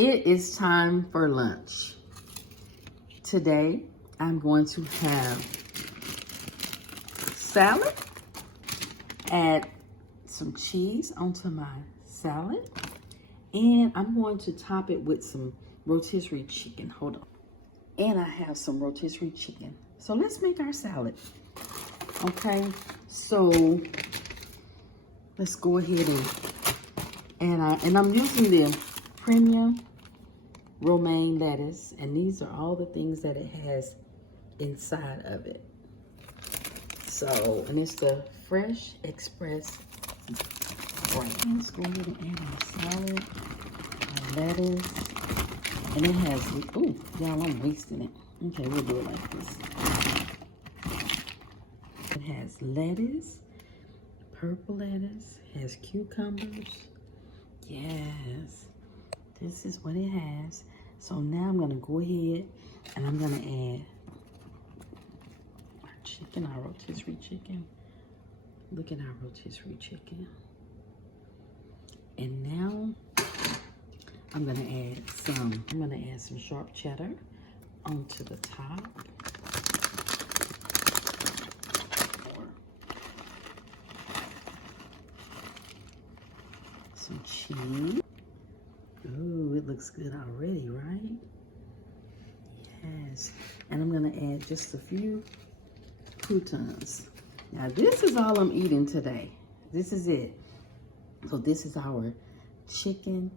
It is time for lunch. Today, I'm going to have salad, add some cheese onto my salad, and I'm going to top it with some rotisserie chicken. Hold on. And I have some rotisserie chicken. So let's make our salad. Okay, so let's go ahead and I'm using the premium romaine lettuce, and these are all the things that it has inside of it. So, and it's the Fresh Express brand. Let's go ahead and add our salad, our lettuce, and it has, ooh, y'all, I'm wasting it. Okay, we'll do it like this. It has lettuce, purple lettuce, has cucumbers. Yes, this is what it has. So now I'm gonna go ahead and I'm gonna add our chicken, our rotisserie chicken. Look at our rotisserie chicken. And now I'm gonna add some sharp cheddar onto the top. Some cheese. Ooh, it looks good already, right? Yes. And I'm gonna add just a few croutons. Now this is all I'm eating today. This is it. So this is our chicken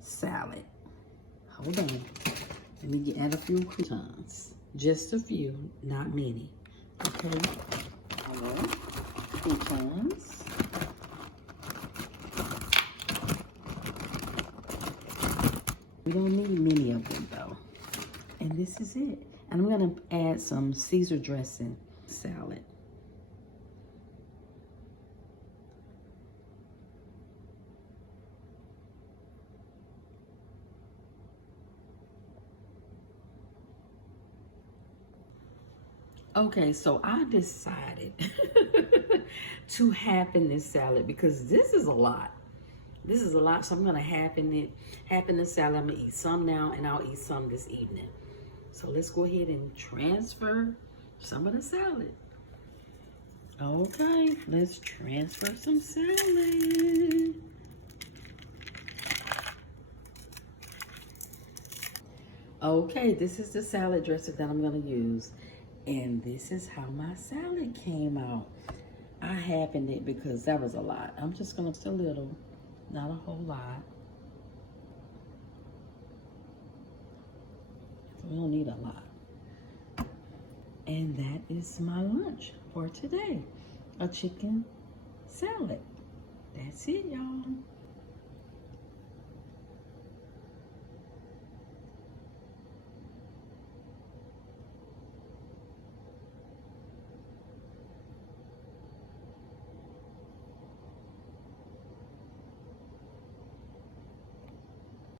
salad. Hold on. Let me add a few croutons. Just a few, not many. Okay. Our croutons. We don't need many of them though. And this is it. And I'm gonna add some Caesar dressing salad. Okay, so I decided to halven this salad because this is a lot. This is a lot, so I'm gonna halven the salad. I'm gonna eat some now, and I'll eat some this evening. So let's go ahead and transfer some of the salad. Okay, let's transfer some salad. Okay, this is the salad dressing that I'm gonna use. And this is how my salad came out. I halvened it because that was a lot. I'm just gonna just a little. Not a whole lot. We don't need a lot. And that is my lunch for today. A chicken salad. That's it, y'all.